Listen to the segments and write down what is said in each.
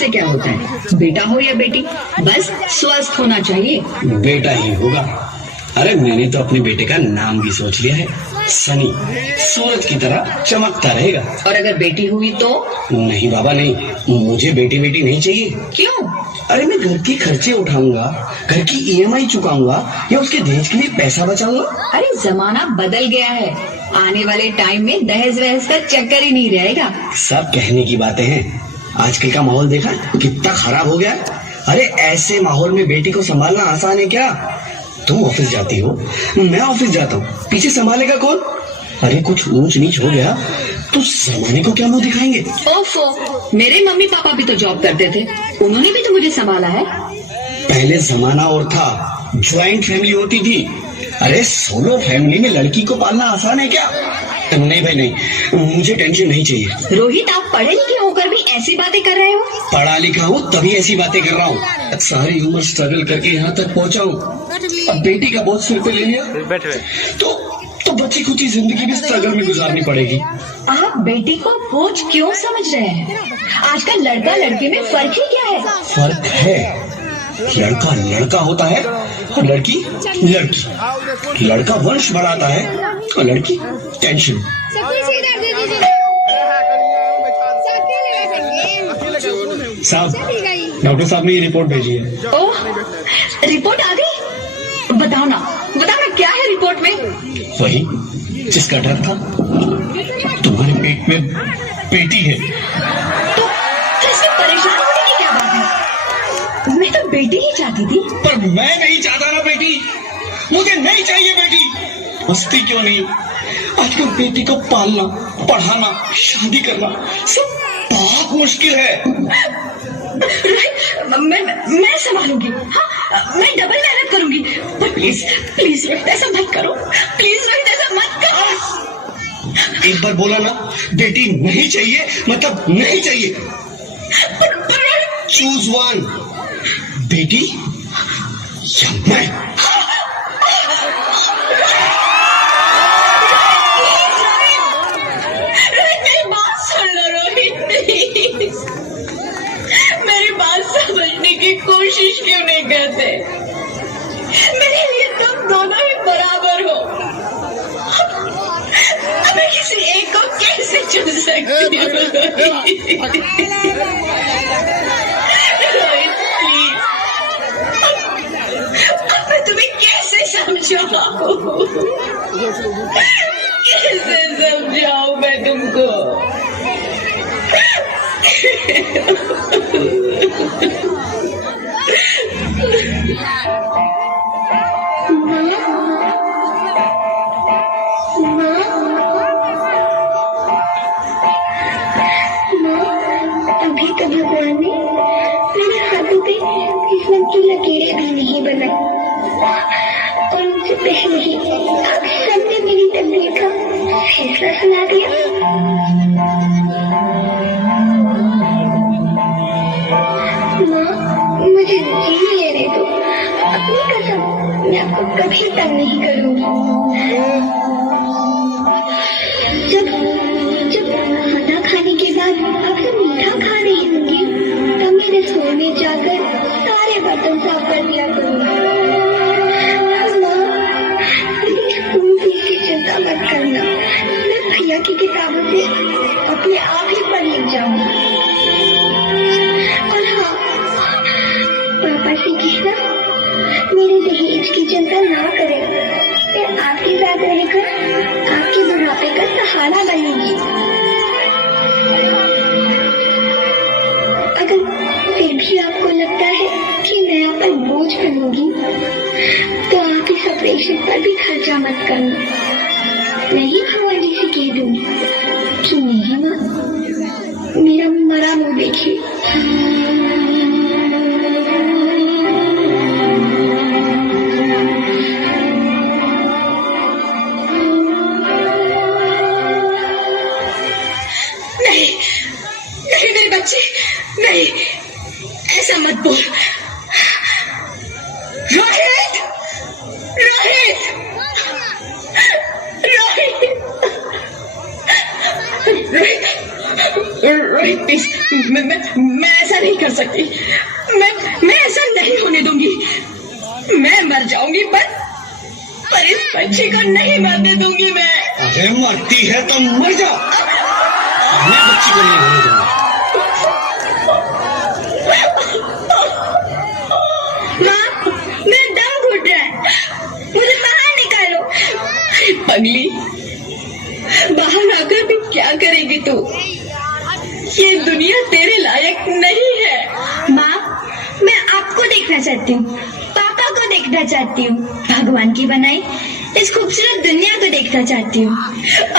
से क्या होता है, बेटा हो या बेटी, बस स्वस्थ होना चाहिए। बेटा ही होगा। अरे मैंने तो अपने बेटे का नाम भी सोच लिया है, सनी। सूरज की तरह चमकता रहेगा। और अगर बेटी हुई तो? नहीं बाबा नहीं, मुझे बेटी बेटी नहीं चाहिए। क्यों? अरे मैं घर के खर्चे उठाऊंगा, घर की ईएमआई चुकाऊंगा या उसके दहेज के लिए पैसा बचाऊंगा। अरे जमाना बदल गया है, आने वाले टाइम में दहेज वहेज का चक्कर ही नहीं रहेगा। सब कहने की बातें हैं, आजकल का माहौल देखा कितना खराब हो गया। अरे ऐसे माहौल में बेटी को संभालना आसान है क्या? तुम ऑफिस जाती हो, मैं ऑफिस जाता हूँ, पीछे संभालेगा कौन? अरे कुछ ऊंच नीच हो गया तो जमाने को क्या मुंह दिखाएंगे? ओफो, मेरे मम्मी पापा भी तो जॉब करते थे, उन्होंने भी तो मुझे संभाला है। पहले जमाना और था, ज्वाइंट फैमिली होती थी। अरे सोलो फैमिली में लड़की को पालना आसान है क्या? नहीं भाई नहीं, मुझे टेंशन नहीं चाहिए। रोहित, आप पढ़े लिखे होकर भी ऐसी बातें कर रहे हो? पढ़ा लिखा हूँ तभी ऐसी बातें कर रहा हूँ। सारी उम्र स्ट्रगल करके यहाँ तक पहुँचा हूँ, अब बेटी का बोझ सिर पे ले लिया तो बची खुची जिंदगी भी स्ट्रगल में गुजारनी पड़ेगी। आप बेटी को बोझ क्यों समझ रहे हैं? आजकल लड़का लड़की में फर्क ही क्या है? फर्क है, लड़का लड़का होता है और लड़की लड़की। लड़का वंश बढ़ाता है और लड़की टेंशन। साहब, डॉक्टर साहब ने ये रिपोर्ट भेजी है। ओह, रिपोर्ट आ गई? बताओ ना क्या है रिपोर्ट में? वही जिसका डर था, तुम्हारे पेट में बेटी है। तो इसमें परेशान होने की क्या बात है? मैं तो बेटी ही चाहती थी। पर मैं नहीं चाहता ना बेटी, मुझे नहीं चाहिए बेटी। मस्ती क्यों नहीं, आजकल बेटी को पालना, पढ़ाना, शादी करना सब बहुत मुश्किल है। मैं संभालूंगी। हाँ, मैं डबल मेहनत करूंगी। पर प्लीज प्लीज रोहित, ऐसा मत करो। प्लीज रोहित, ऐसा मत करो। एक बार बोला ना, बेटी नहीं चाहिए मतलब नहीं चाहिए। चूज वन, बेटी या मैं। मेरी बात सुन लो रोहित, प्लीज। मेरी बात समझने की कोशिश क्यों नहीं करते? मेरे लिए तुम दोनों ही बराबर हो। मैं किसी एक को कैसे चुन सकती हूँ? रोहित प्लीज, अब मैं तुम्हें कैसे समझाऊं? कैसे समझाऊं मैं तुमको? अभी तो भगवान ने मेरे हाथों पे किस्मत की लकीरें भी नहीं बनाई, और उनसे पहले ही आप सबने मेरी तकदीर का फैसला सुना दिया। माँ, मुझे जी लेने दो, अपनी कसम, मैं आपको कभी तंग नहीं करूंगी। जब खाना खाने के बाद अक्सर मीठा खा रही होंगी, तब मैं रसोई में जाकर सारे बर्तन साफ कर दिया करूंगी। स्कूल फीस की चिंता मत करना, मैं भैया की किताबों से अपने आप ही पढ़ लिख जाऊंगी। और हाँ, पापा से कहना मेरे दहेज की चिंता ना करें, मैं आपके साथ रहकर आपके बुढ़ापे का सहारा बनेगी। अगर फिर भी आपको लगता है कि मैं आप पर बोझ बनूंगी, तो आप इस ऑपरेशन पर भी खर्चा मत करना। मैं ही भगवान जी से कह दूंगी कि नहीं माँ, मेरा मरा मुंह देखिए। नहीं मेरे बच्चे, नहीं, ऐसा मत बोल। रोहित, रोहित, रोहित, रोहित प्लीज, मैं ऐसा नहीं कर सकती। मैं ऐसा नहीं होने दूंगी। मैं मर जाऊंगी पर इस बच्ची को नहीं मरने दूंगी मैं। अरे मरती है तो मर जा, मैं बच्ची को नहीं होने दूंगा। माँ, मेरा दम घुट रहा है, मुझे बाहर निकालो। पगली, बाहर आकर भी क्या करेगी तू? ये दुनिया तेरे लायक नहीं है। माँ, मैं आपको देखना चाहती हूँ, पापा को देखना चाहती हूँ, भगवान की बनाई इस खूबसूरत दुनिया को देखना चाहती हूँ।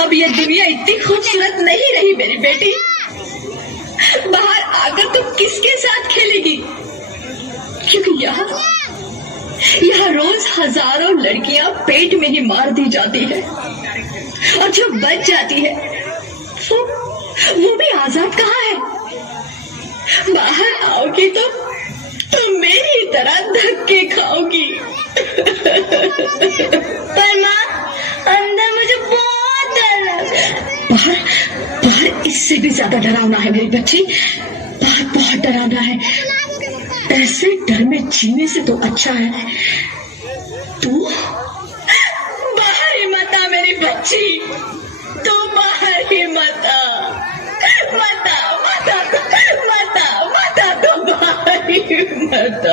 अब ये दुनिया इतनी खूबसूरत नहीं रही मेरी बेटी। बाहर आकर तू किसके साथ खेलेगी? क्योंकि यहाँ रोज हजारों लड़कियां पेट में ही मार दी जाती है, और जो बच जाती है वो भी आजाद कहाँ है? बाहर आओगी तो मेरी तरह धक्के खाओगी। पर माँ, अंदर मुझे बहुत डर लग रहा है। बाहर इससे भी ज्यादा डरावना है मेरी बच्ची, बाहर बहुत डरावना है। ऐसे डर में जीने से तो अच्छा है तू बाहर ही मत आ मेरी बच्ची, तू बाहर ही मत आ, तो बाहर ही मत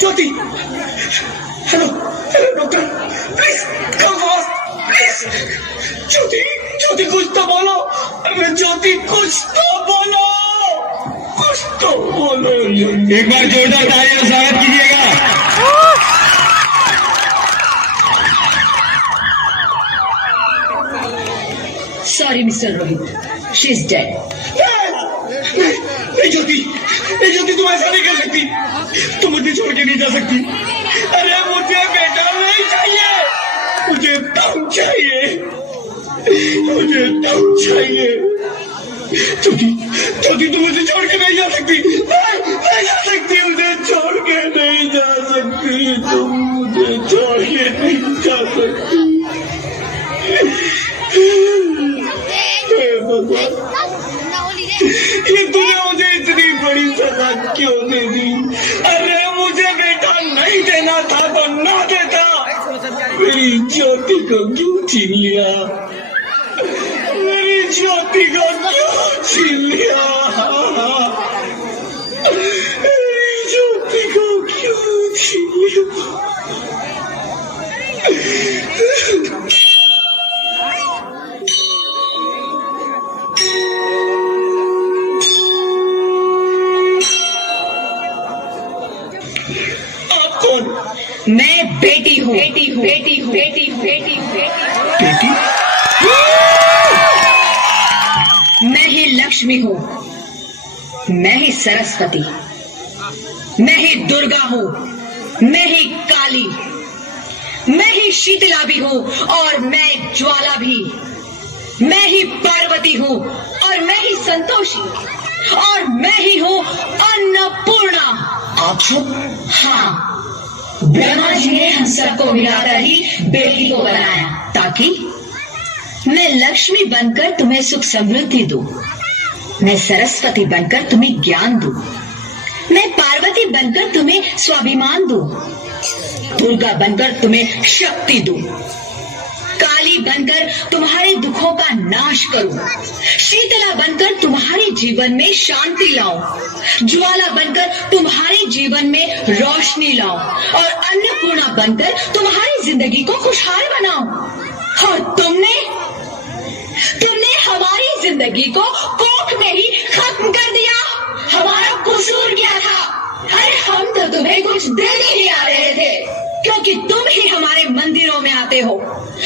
Jyoti, hello doctor, please come fast, please. Jyoti कुछ तो बोलो, अरे ज्योति कुछ तो बोलो, एक बार जोरदार तालियों से स्वागत कीजिएगा। Sorry mister Rohit, she is dead. Jyoti तुम ऐसा नहीं कर सकती, तुम मुझे छोड़ के नहीं जा सकती। अरे मुझे बेटा नहीं चाहिए, मुझे दम चाहिए, मुझे दम चाहिए। ज्योति तुम मुझे छोड़ के नहीं जा सकती, नहीं जा सकती, मुझे छोड़ के नहीं जा सकती, तुम मुझे छोड़ के नहीं जा सकती। ये दुनिया मुझे इतनी बड़ी सजा क्यों दे दी? अरे मुझे बेटा नहीं देना था तो ना देता, मेरी ज्योति को क्यों छीन लिया? मेरी ज्योति को क्यों छीन लिया? मेरी ज्योति को क्यों छीन लिया? मैं बेटी हूँ। बेटी? लक्ष्मी हूं, मैं ही सरस्वती, मैं ही दुर्गा हूं, मैं ही काली, मैं ही शीतला भी हूं और मैं ज्वाला भी, मैं ही पार्वती हूं और मैं ही संतोषी और मैं ही हूं अन्नपूर्णा। आप सब? हाँ, ब्रह्मा जी ने हम सबको मिलाकर ही बेटी को बनाया ताकि मैं लक्ष्मी बनकर तुम्हें सुख समृद्धि दूं, मैं सरस्वती बनकर तुम्हें ज्ञान दूं, मैं पार्वती बनकर तुम्हें स्वाभिमान दूं, दुर्गा बनकर तुम्हें शक्ति दूं, काली बनकर तुम्हारे दुखों का नाश करूं, शीतला बनकर तुम्हारे जीवन में शांति लाऊं, ज्वाला बनकर तुम्हारे जीवन में रोशनी लाऊं और अन्नपूर्णा बनकर तुम्हारी जिंदगी को खुशहाल बनाऊं। और तुमने हमारी जिंदगी को कोख में ही खत्म कर दिया। हमारा कसूर क्या था? अरे हम तो तुम्हें कुछ देने ही आ रहे थे, क्योंकि तुम ही हमारे मंदिरों में आते हो,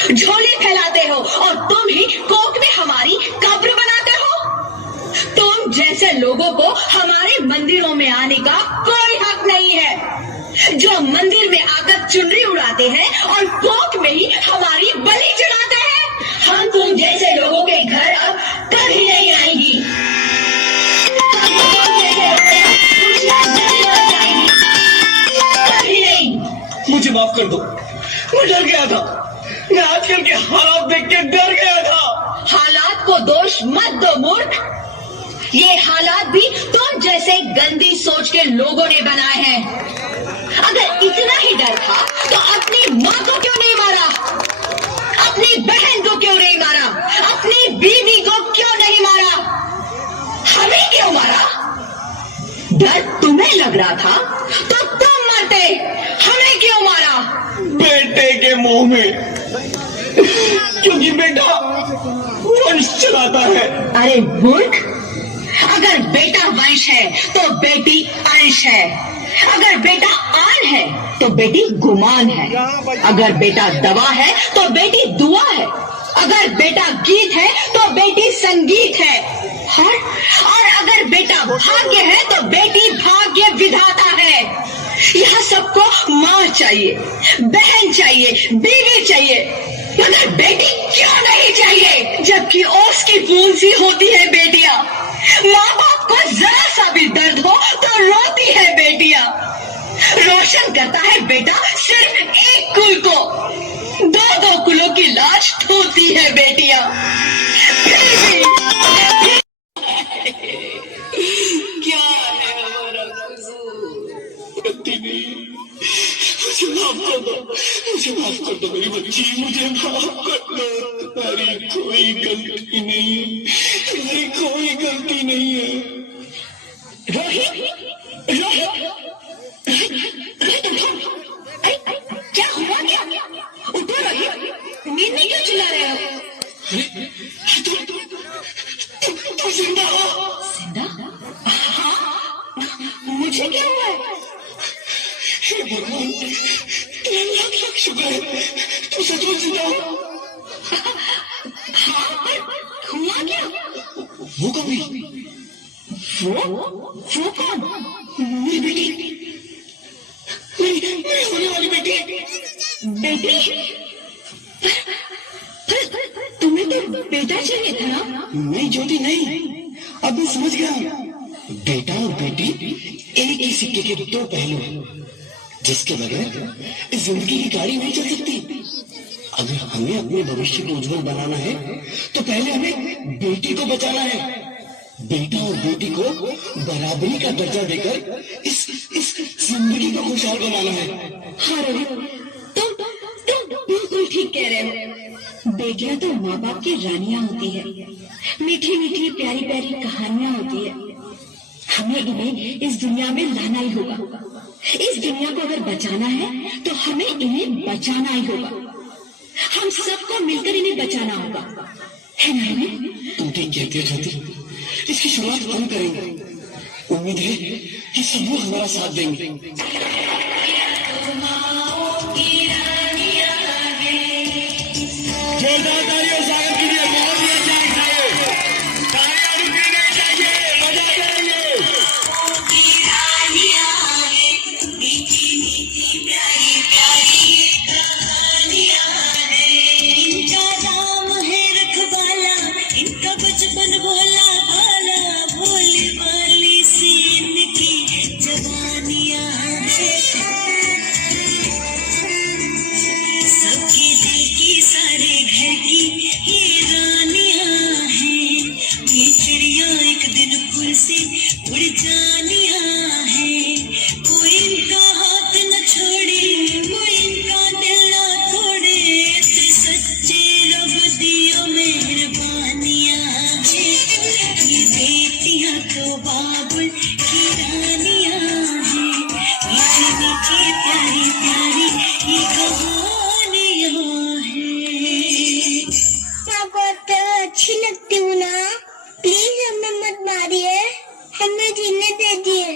झोली फैलाते हो और तुम ही कोख में हमारी कब्र बनाते हो। तुम जैसे लोगों को हमारे मंदिरों में आने का कोई हक नहीं है, जो मंदिर में आकर चुनरी उड़ाते हैं और कोख में ही हमारी बलि चढ़ाते हैं। हम तुम जैसे लोगों के घर अब कभी नहीं आएंगी। कभी नहीं। मुझे माफ कर दो, मैं डर गया था, मैं आजकल के हालात देख के डर गया था। हालात को दोष मत दो मूर्ख, ये हालात भी तुम जैसे गंदी सोच के लोगों ने बनाए हैं। अगर इतना ही डर था तो अपनी माँ को क्यों नहीं मारा, अपनी बहन को क्यों नहीं मारा, अपनी बीवी को क्यों नहीं मारा, हमें क्यों मारा? डर तुम्हें लग रहा था तो तुम मरते, हमें क्यों मारा? बेटे के मुंह में, क्योंकि बेटा वंश चलाता है। अरे मूर्ख, अगर बेटा वंश है तो बेटी अंश है, अगर बेटा आन है तो बेटी गुमान है, अगर बेटा दवा है तो बेटी दुआ है, अगर बेटा गीत है तो बेटी संगीत है, और अगर बेटा भाग्य है तो बेटी भाग्य विधाता है। यहाँ सबको माँ चाहिए, बहन चाहिए, बीवी चाहिए, मगर बेटी क्यों नहीं चाहिए? जबकि ओस की बूंद सी होती है बेटियां, माँ बाप को जरा सा भी दर्द हो तो रोती है बेटियां। रोशन करता है बेटा सिर्फ एक कुल को, दो कुलों की लाज धोती है बेटियां। क्या है हमारा कसूर? मुझे माफ कर दो, मुझे माफ कर दो मेरी बच्ची, मुझे माफ कर दो। तुम्हारी कोई गलती नहीं है, तुम्हारी कोई गलती नहीं है। रोहित, रोहित, क्या हुआ? क्या उठो रोहित, नींद में क्यों चिल्ला रहे हो? तुम जिंदा हो? जिंदा? हाँ, मुझे क्या हुआ है? हे भगवान, तेरा लाख लाख शुक्र है, तू सचमुच जिंदा हो। हाँ, पर हुआ क्या? वो कभी वो कौन? मेरी बेटी, मेरी होने वाली बेटी। बेटी? तुम्हें तो बेटा चाहिए था ना? नहीं ज्योति नहीं, अब मैं समझ गया। बेटा और बेटी एक ही सिक्के के दो पहलू हैं, जिसके बगैर इस जिंदगी की गाड़ी नहीं चल सकती। अगर हमें अपने भविष्य को उज्जवल बनाना है तो पहले हमें बेटी को बचाना है। बेटा और बेटी को बराबरी का दर्जा देकर इस जिंदगी को खुशहाल बनाना है। हाँ रोहित, तुम बिल्कुल ठीक कह रहे हो। बेटियां तो माँ बाप की रानियां होती है, मीठी मीठी प्यारी प्यारी कहानियां होती है। हमें इन्हें इस दुनिया में लाना ही होगा। इस दुनिया को अगर बचाना है तो हमें इन्हें बचाना ही होगा। हम सबको मिलकर इन्हें बचाना होगा, है ना? तुम ठीक कहती हो ज्योति, इसकी शुरुआत हम करेंगे। उम्मीद है कि सब लोग हमारा साथ देंगे। जोरदार तालियों से स्वागत कीजिए। बहुत ही अच्छा है। तालियां रुकनी नहीं चाहिए। मन भोला भाला भोली भाली सी इनकी जवानियां हैं। सबके दिल की सारे घर की ये रानियां हैं। ये चिड़िया एक दिन फुल से उड़ जानियां हैं। कोई इनका हाथ न छोड़े, कोई इनका दिल न तोड़े। इतने सच्चे रब दियो मेहरबानियां हैं। ये बेटियां तो बाबुल की रानियां हैं। मीठी मीठी प्यारी प्यारी ये कहानियां हैं। मैं बहुत अच्छी लगती हूँ ना, प्लीज हमें मत मारिए, हमें जीने दीजिए।